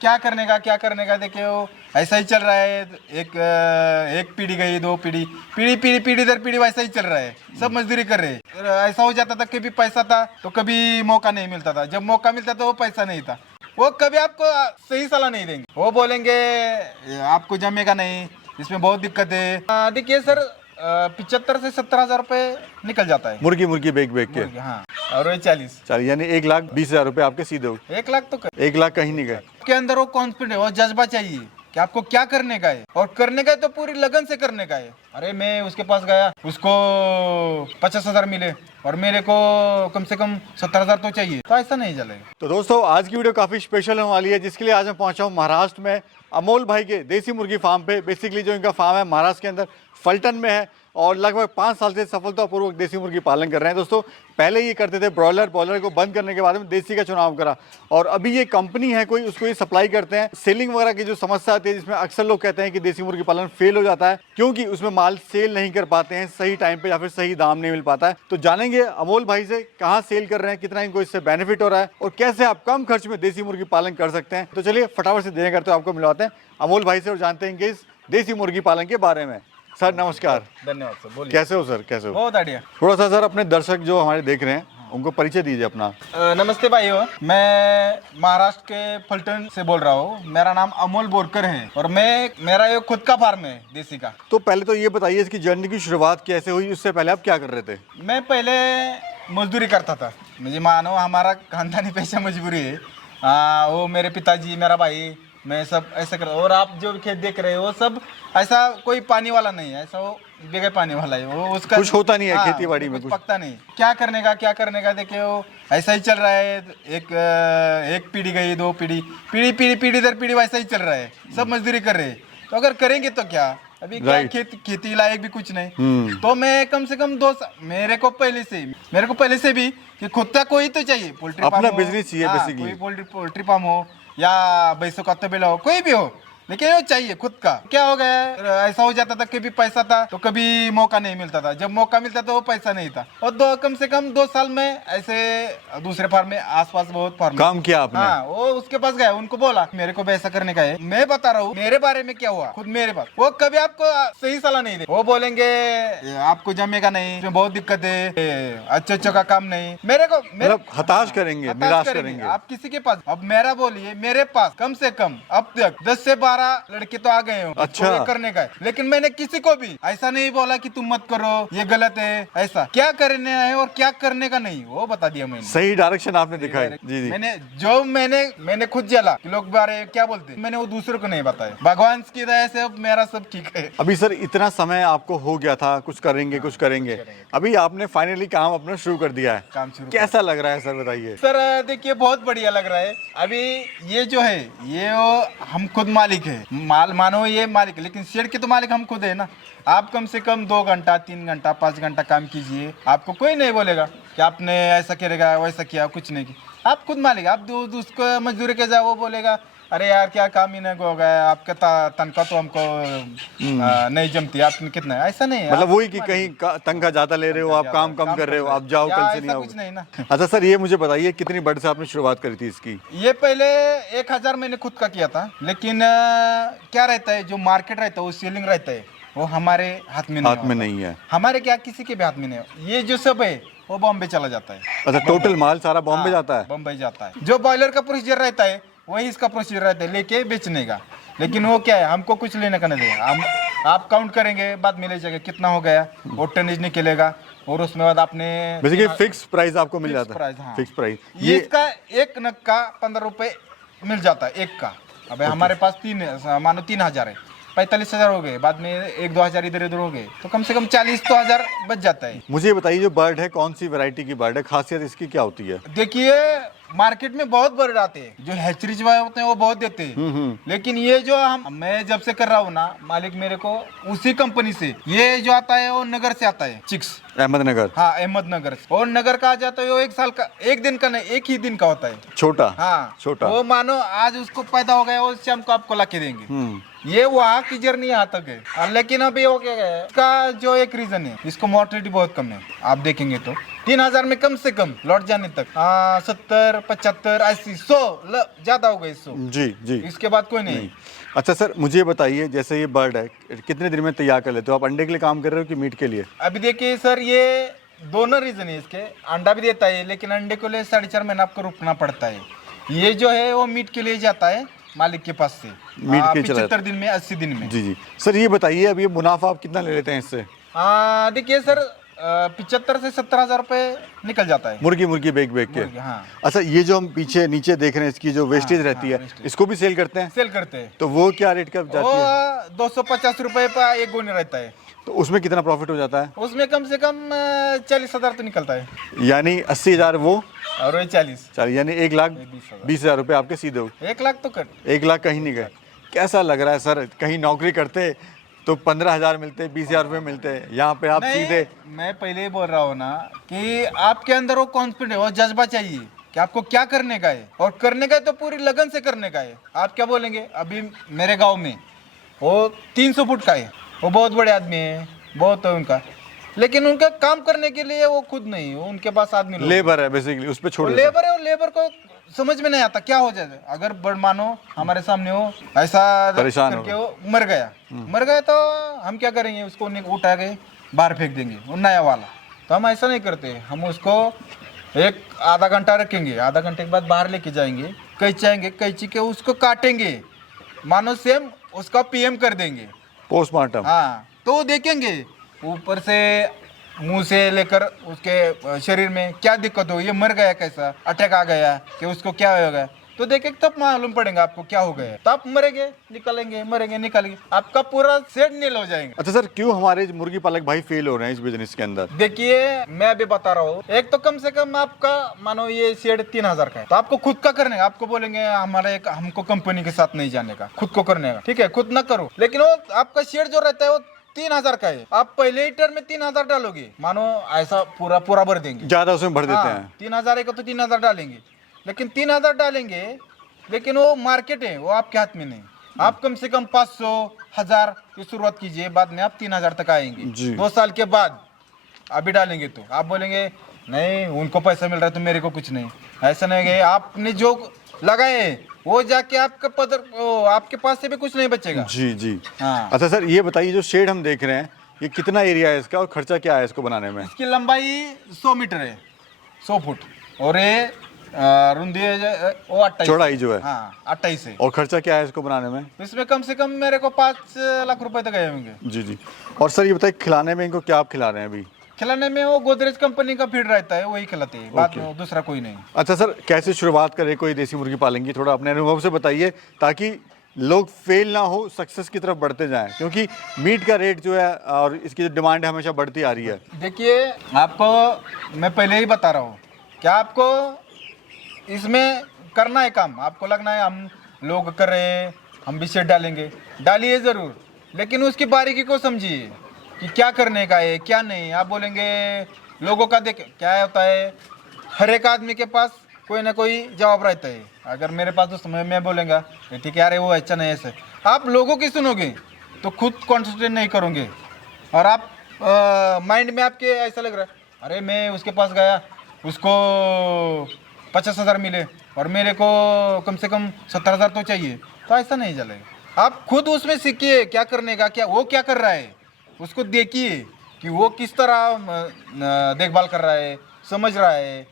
क्या करने का देखिए वो ऐसा ही चल रहा है। एक पीढ़ी गई, दो पीढ़ी, पीढ़ी दर पीढ़ी वैसा ही चल रहा है। सब मजदूरी कर रहे हैं। ऐसा हो जाता था, कभी पैसा था तो कभी मौका नहीं मिलता था। जब मौका मिलता था वो पैसा नहीं था। वो कभी आपको सही सलाह नहीं देंगे। वो बोलेंगे आपको जमेगा नहीं, इसमें बहुत दिक्कत है। देखिए सर, 75 से 70 हजार रुपये निकल जाता है मुर्गी बेच के। हाँ, और वही 40 यानी 1,20,000 रुपए आपके सीधे हो। 1 लाख तो 1 लाख कहीं नहीं गए। के अंदर वो कॉन्फिडेंस, वो जज्बा चाहिए कि आपको क्या करने का है, और करने का है तो पूरी लगन से करने का है। अरे मैं उसके पास गया, उसको 50 हजार मिले और मेरे को कम से कम 70 हजार तो चाहिए, तो ऐसा नहीं चलेगा। तो दोस्तों आज की वीडियो काफ़ी स्पेशल होने वाली है, जिसके लिए आज मैं पहुंचा हूं महाराष्ट्र में अमोल भाई के देसी मुर्गी फार्म पे। बेसिकली जो इनका फार्म है महाराष्ट्र के अंदर फलटन में है और लगभग 5 साल से सफलतापूर्वक देसी मुर्गी पालन कर रहे हैं। दोस्तों पहले ये करते थे ब्रॉयलर को बंद करने के बाद में देसी का चुनाव करा, और अभी ये कंपनी है कोई, उसको ये सप्लाई करते हैं। सेलिंग वगैरह की जो समस्या आती है, जिसमें अक्सर लोग कहते हैं कि देसी मुर्गी पालन फेल हो जाता है क्योंकि उसमें माल सेल नहीं कर पाते हैं सही टाइम पे या फिर सही दाम नहीं मिल पाता है। तो जानेंगे अमोल भाई से कहाँ सेल कर रहे हैं, कितना इनको इससे बेनिफिट हो रहा है और कैसे आप कम खर्च में देसी मुर्गी पालन कर सकते हैं। तो चलिए फटाफट से देने करते आपको मिलवाते हैं अमोल भाई से और जानते हैं कि इस देसी मुर्गी पालन के बारे में। सर नमस्कार। धन्यवाद सर, बोलिए। कैसे हो सर, कैसे हो? बहुत बढ़िया। थोड़ा सा सर अपने दर्शक जो हमारे देख रहे हैं उनको परिचय दीजिए अपना। नमस्ते भाइयों, मैं महाराष्ट्र के फलटन से बोल रहा हूँ। मेरा नाम अमोल बोरकर है और मेरा ये खुद का फार्म है देसी का। तो पहले तो ये बताइए इसकी जर्नी की शुरुआत कैसे हुई, उससे पहले आप क्या कर रहे थे? मैं पहले मजदूरी करता था। मुझे मानो हमारा खानदानी पेशा मजबूरी है। वो मेरे पिताजी, मेरा भाई, मैं सब ऐसा कर। और आप जो खेत देख रहे हो वो सब ऐसा कोई पानी वाला नहीं है, ऐसा वो बगैर पानी वाला है। वो उसका कुछ होता नहीं है। हाँ, खेती बाड़ी में कुछ पकता नहीं। क्या करने का देखिए वो ऐसा ही चल रहा है। एक पीढ़ी गई, दो पीढ़ी दर पीढ़ी वैसा ही चल रहा है। सब मजदूरी कर रहे हैं। तो अगर करेंगे तो क्या, अभी क्या खेती लायक भी कुछ नहीं। तो मैं कम से कम मेरे को पहले से भी कि खुद का कोई तो चाहिए, पोल्ट्री अपना बिजनेस चाहिए बेसिकली। कोई पोल्ट्री फार्म हो या भैंसों का तबेला हो, कोई भी हो, लेकिन वो चाहिए खुद का। क्या हो गया, ऐसा हो जाता था कभी पैसा था तो कभी मौका नहीं मिलता था। जब मौका मिलता था वो पैसा नहीं था। और कम से कम 2 साल में ऐसे दूसरे फार्म में, आसपास बहुत फार्म काम किया आपने? हाँ, वो उसके पास गया, उनको बोला मेरे को भी ऐसा करने का है। मैं बता रहा हूँ मेरे बारे में क्या हुआ खुद मेरे पास। वो कभी आपको सही सलाह नहीं दे। वो बोलेंगे आपको जमेगा नहीं, इसमें बहुत दिक्कत है, अच्छा का काम नहीं। मेरे को हताश करेंगे, निराश करेंगे। आप किसी के पास, अब मेरा बोलिए, मेरे पास कम से कम अब तक 10 से 12 लड़के तो आ गए हो। अच्छा। ये करने का है, लेकिन मैंने किसी को भी ऐसा नहीं बोला कि तुम मत करो, ये गलत है। ऐसा क्या करने है और क्या करने का नहीं, वो बता दिया मैंने। सही डायरेक्शन आपने दिखाई। जी जी। मैंने खुद जला कि लोग बारे क्या बोलते, मैंने वो दूसरों को नहीं बताया। भगवान की दया से अब मेरा सब ठीक है। अभी सर इतना समय आपको हो गया था, कुछ करेंगे, अभी आपने फाइनली काम अपना शुरू कर दिया है। काम शुरू कैसा लग रहा है सर, बताइए। सर देखिए बहुत बढ़िया लग रहा है। अभी ये जो है ये हम खुद मालिक है, माल मानो ये मालिक, लेकिन शेड के तो मालिक हम खुद है ना। आप कम से कम 2 घंटा, 3 घंटा, 5 घंटा काम कीजिए, आपको कोई नहीं बोलेगा कि आपने ऐसा करेगा वैसा किया, कुछ नहीं किया। आप खुद मालिक। आप उसको मजदूरी के जाओ, वो बोलेगा अरे यार क्या काम ही नहीं हो गया, आपका तनख्वाह तो हमको नहीं जमती, आपने कितना है। ऐसा नहीं है, मतलब वही कि कहीं तनख्वाह ज्यादा ले रहे हो, आप काम कम कर रहे हो, आप जाओ कल से नहीं कुछ नहीं ना। अच्छा सर ये मुझे बताइए कितनी बड़ से आपने शुरुआत करी थी इसकी? ये पहले 1000 मैंने खुद का किया था, लेकिन क्या रहता है, जो मार्केट रहता है वो सेलिंग रहता है, वो हमारे हाथ में नहीं है। हमारे क्या किसी के भी हाथ में नहीं है। ये जो सब है वो बॉम्बे चला जाता है। अच्छा, टोटल माल सारा बॉम्बे जाता है? बॉम्बे जाता है। जो बॉयलर का प्रोसीजर रहता है वही इसका प्रोसीजर रहता है, लेके बेचने का। लेकिन वो क्या है, हमको कुछ लेने का नहीं देगा। हम आप काउंट करेंगे, बाद में ले जाएगा कितना हो गया, वो टनेज निकलेगा और उसमें बाद आपने बेसिकली फिक्स प्राइस आपको मिल जाता है। हाँ। Fix price. ये इसका एक नग का 15 रुपए मिल जाता है एक का। अब हमारे पास मानो 3000 है, 45,000 हो गए, बाद में 1-2 हजार इधर उधर हो गए, तो कम से कम 40,000 बच जाता है। मुझे बताइए जो बर्ड है कौन सी वैरायटी की बर्ड है, खासियत इसकी क्या होती है? देखिए मार्केट में बहुत बर्ड आते हैं, जो हैचरीज वाले होते हैं वो बहुत देते हैं, लेकिन ये जो मैं जब से कर रहा हूँ ना, मालिक मेरे को उसी कंपनी से ये जो आता है वो नगर से आता है, चिक्स अहमदनगर। हाँ, अहमदनगर से। और नगर का आ जाता है वो 1 साल का, 1 दिन का नहीं, 1 ही दिन का होता है, छोटा। हाँ छोटा। वो मानो आज उसको पैदा हो गया, वो शाम को आपको ला के देंगे। ये वहाँ की जर्नी यहाँ तक है। लेकिन अभी हो क्या गया, इसका जो एक रीजन है, इसको मोर्टेलिटी बहुत कम है। आप देखेंगे तो 3,000 में कम से कम लौट जाने तक 70, 75, 80, 100 ज्यादा हो गए 100। जी जी। इसके बाद कोई नहीं। अच्छा सर, मुझे बताइए, जैसे ये बर्ड है, कितने दिन में तैयार कर लेते हो आप? अंडे के लिए काम कर रहे हो कि मीट के लिए? अभी देखिए सर, ये दोनों रीजन है इसके। अंडा भी देता है लेकिन अंडे को लिए 4.5 महीना आपको रुकना पड़ता है। ये जो है वो मीट के लिए जाता है मालिक के पास से, मीट के चला 75 दिन में, 80 दिन में। जी जी। सर ये बताइए, अब ये मुनाफा आप कितना ले लेते हैं इससे? देखिए सर, 75 से 70,000 रुपए निकल जाता है मुर्गी बेच के। हाँ, अच्छा, ये जो हम पीछे नीचे देख रहे हैं, इसकी जो वेस्टेज रहती है, इसको भी सेल करते हैं? सेल करते हैं। तो वो क्या रेट का जाती वो है? 250 रुपए पर एक गोनी रहता है। तो उसमें कितना प्रॉफिट हो जाता है? उसमें कम से कम 40,000 तो निकलता है, यानी 80,000 वो, और ये 40। यानी 1,20,000 रुपए आपके सीधे हो। 1 लाख तो कर। 1 लाख कहीं नहीं गए। कैसा लग रहा है सर? कहीं नौकरी करते तो 15,000 मिलते, 20,000 रुपये मिलते, यहाँ पे आप सीधे। मैं पहले ही बोल रहा हूँ ना कि आपके अंदर वो कॉन्फिडेंस, वो जज्बा चाहिए कि आपको क्या करने का है, और करने का है तो पूरी लगन से करने का है। आप क्या बोलेंगे? अभी मेरे गांव में वो 300 फुट का है, वो बहुत बड़े आदमी है, बहुत है उनका, लेकिन उनका काम करने के लिए वो खुद नहीं, वो उनके पास आदमी लेबर है बेसिकली, उस पर छोड़ देते हैं। लेबर है, और लेबर को समझ में नहीं आता क्या हो जाए। अगर बड़ मानो हमारे सामने हो ऐसा परेशान करके वो मर गया तो हम क्या करेंगे? उसको उठा के बाहर फेंक देंगे, वो नया वाला। तो हम ऐसा नहीं करते, हम उसको एक आधा घंटा रखेंगे, आधा घंटे के बाद बाहर लेके जाएंगे, कैंची के उसको काटेंगे, मानो सेम उसका पीएम कर देंगे, पोस्टमार्टम। हाँ, तो वो देखेंगे ऊपर से मुंह से लेकर उसके शरीर में क्या दिक्कत हो, ये मर गया, कैसा अटैक आ गया कि उसको क्या होगा, तो देखे तब मालूम पड़ेगा आपको क्या हो गया। तो आप मरेंगे निकलेंगे, आपका पूरा सेट नील हो जाएंगे। अच्छा सर, क्यों हमारे मुर्गी पालक भाई फेल हो रहे हैं इस बिजनेस के अंदर? देखिए, मैं अभी बता रहा हूँ, एक तो कम से कम आपका मानो ये शेड 3,000 का है, तो आपको खुद का करने का। आपको बोलेंगे हमको कंपनी के साथ नहीं जाने का, खुद को करने का, ठीक है, खुद ना करो, लेकिन वो आपका शेड जो रहता है वो 3,000 का है। आप पहले हीटर में 3,000 डालोगे, मानो ऐसा पूरा भर देंगे, ज्यादा उसमें भर देते हैं। 3,000 का तो 3,000 डालेंगे, लेकिन 3,000 डालेंगे, लेकिन वो मार्केट है, वो आपके हाथ में नहीं। आप कम से कम 500, 1,000 की शुरुआत कीजिए, बाद में आप 3,000 तक आएंगे 2 साल के बाद। अभी डालेंगे तो आप बोलेंगे नहीं, उनको पैसा मिल रहा है तो मेरे को कुछ नहीं। ऐसा नहीं है, आपने जो लगाए वो जाके आपके पास से भी कुछ नहीं बचेगा। जी जी। हाँ। अच्छा सर, ये बताइए, जो शेड हम देख रहे हैं, ये कितना एरिया है इसका और खर्चा क्या है इसको बनाने में? इसकी लंबाई 100 मीटर है, 100 फुट, और ये रुंदी है वो 28, चौड़ाई जो है, हाँ 28 है। और खर्चा क्या है इसको बनाने में? इसमें कम से कम मेरे को 5 लाख रुपए तक गए होंगे। जी जी। और सर ये बताइए, खिलाने में इनको क्या आप खिला रहे हैं अभी? खिलाने में वो गोदरेज कंपनी का फीड रहता है, वही खिलाते हैं, बाद में दूसरा कोई नहीं। अच्छा सर, कैसे शुरुआत करें कोई देसी मुर्गी पालेंगे, थोड़ा अपने अनुभव से बताइए, ताकि लोग फेल ना हो, सक्सेस की तरफ बढ़ते जाएं, क्योंकि मीट का रेट जो है और इसकी जो डिमांड है हमेशा बढ़ती आ रही है। देखिए, आपको मैं पहले ही बता रहा हूँ, क्या आपको इसमें करना है काम, आपको लगना है हम लोग कर रहे हैं, हम भी शेड डालिए ज़रूर, लेकिन उसकी बारीकी को समझिए कि क्या करने का है क्या नहीं। आप बोलेंगे लोगों का देख क्या होता है, हर एक आदमी के पास कोई ना कोई जवाब रहता है। अगर मेरे पास तो समय मैं बोलेगा ठीक है यार वो अच्छा नहीं ऐसे, आप लोगों की सुनोगे तो खुद कॉन्सेंट्रेट नहीं करोगे, और आप माइंड में आपके ऐसा लग रहा है अरे मैं उसके पास गया, उसको 50,000 मिले और मेरे को कम से कम 70,000 तो चाहिए, तो ऐसा नहीं चलेगा। आप खुद उसमें सीखिए क्या करने का, क्या वो क्या कर रहा है, उसको देखिए कि वो किस तरह देखभाल कर रहा है, समझ रहा है,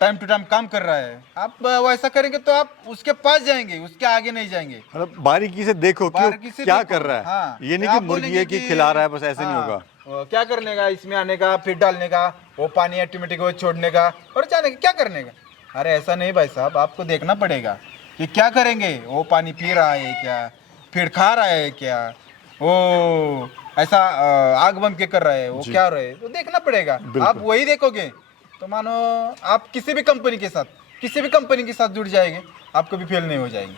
टाइम टू टाइम काम कर रहा है। आप वैसा करेंगे तो आप उसके पास जाएंगे, उसके आगे नहीं जाएंगे। मतलब बारीकी से देखो कि क्या कर रहा है। हाँ, ये नहीं कि मुर्गी है कि खिला रहा है बस, ऐसे नहीं होगा। क्या करने का, इसमें आने का, फिर डालने का, वो पानी ऑटोमेटिक वो छोड़ने का और जाने का, क्या करने का। अरे ऐसा नहीं भाई साहब, आपको देखना पड़ेगा कि क्या करेंगे, वो पानी पी रहा है क्या, फिर खा रहा है क्या, वो ऐसा आग बंद के कर रहा है, वो क्या रहे, तो देखना पड़ेगा। आप वही देखोगे तो मानो आप किसी भी कंपनी के साथ जुड़ जाएंगे, आप कभी फेल नहीं हो जाएंगे।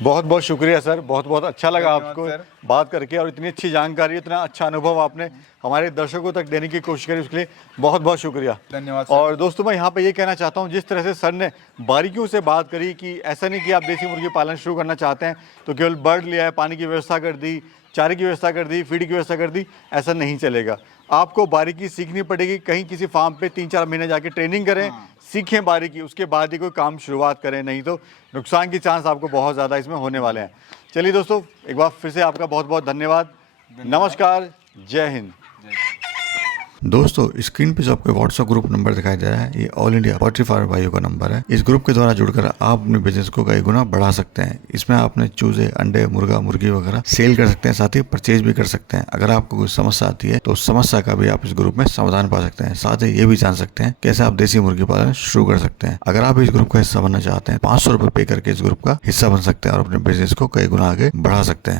बहुत बहुत शुक्रिया सर, बहुत बहुत अच्छा लगा आपको बात करके, और इतनी अच्छी जानकारी, इतना अच्छा अनुभव आपने हमारे दर्शकों तक देने की कोशिश करी, उसके लिए बहुत बहुत शुक्रिया। धन्यवाद। और दोस्तों, मैं यहाँ पे ये कहना चाहता हूँ, जिस तरह से सर ने बारीकियों से बात करी कि ऐसा नहीं कि आप देसी मुर्गी पालन शुरू करना चाहते हैं तो केवल बर्ड लिया है, पानी की व्यवस्था कर दी, चारे की व्यवस्था कर दी, फीड की व्यवस्था कर दी, ऐसा नहीं चलेगा। आपको बारीकी सीखनी पड़ेगी। कहीं किसी फार्म पे 3-4 महीने जाके ट्रेनिंग करें, सीखें बारीकी, उसके बाद ही कोई काम शुरुआत करें, नहीं तो नुकसान की चांस आपको बहुत ज़्यादा इसमें होने वाले हैं। चलिए दोस्तों, एक बार फिर से आपका बहुत बहुत धन्यवाद। नमस्कार, जय हिंद। दोस्तों, स्क्रीन पे जो आपको व्हाट्सएप ग्रुप नंबर दिखाई दे रहा है, ये ऑल इंडिया पोल्ट्री फार्म भाइयों का नंबर है। इस ग्रुप के द्वारा जुड़कर आप अपने बिजनेस को कई गुना बढ़ा सकते हैं। इसमें आपने चूजे, अंडे, मुर्गा, मुर्गी वगैरह सेल कर सकते हैं, साथ ही परचेज भी कर सकते हैं। अगर आपको कोई समस्या आती है तो उस समस्या का भी आप इस ग्रुप में समाधान पा सकते हैं। साथ ही ये भी जान सकते हैं कैसे आप देसी मुर्गी पालन शुरू कर सकते हैं। अगर आप इस ग्रुप का हिस्सा बनना चाहते हैं, 500 रुपये पे करके इस ग्रुप का हिस्सा बन सकते हैं और अपने बिजनेस को कई गुना आगे बढ़ा सकते हैं।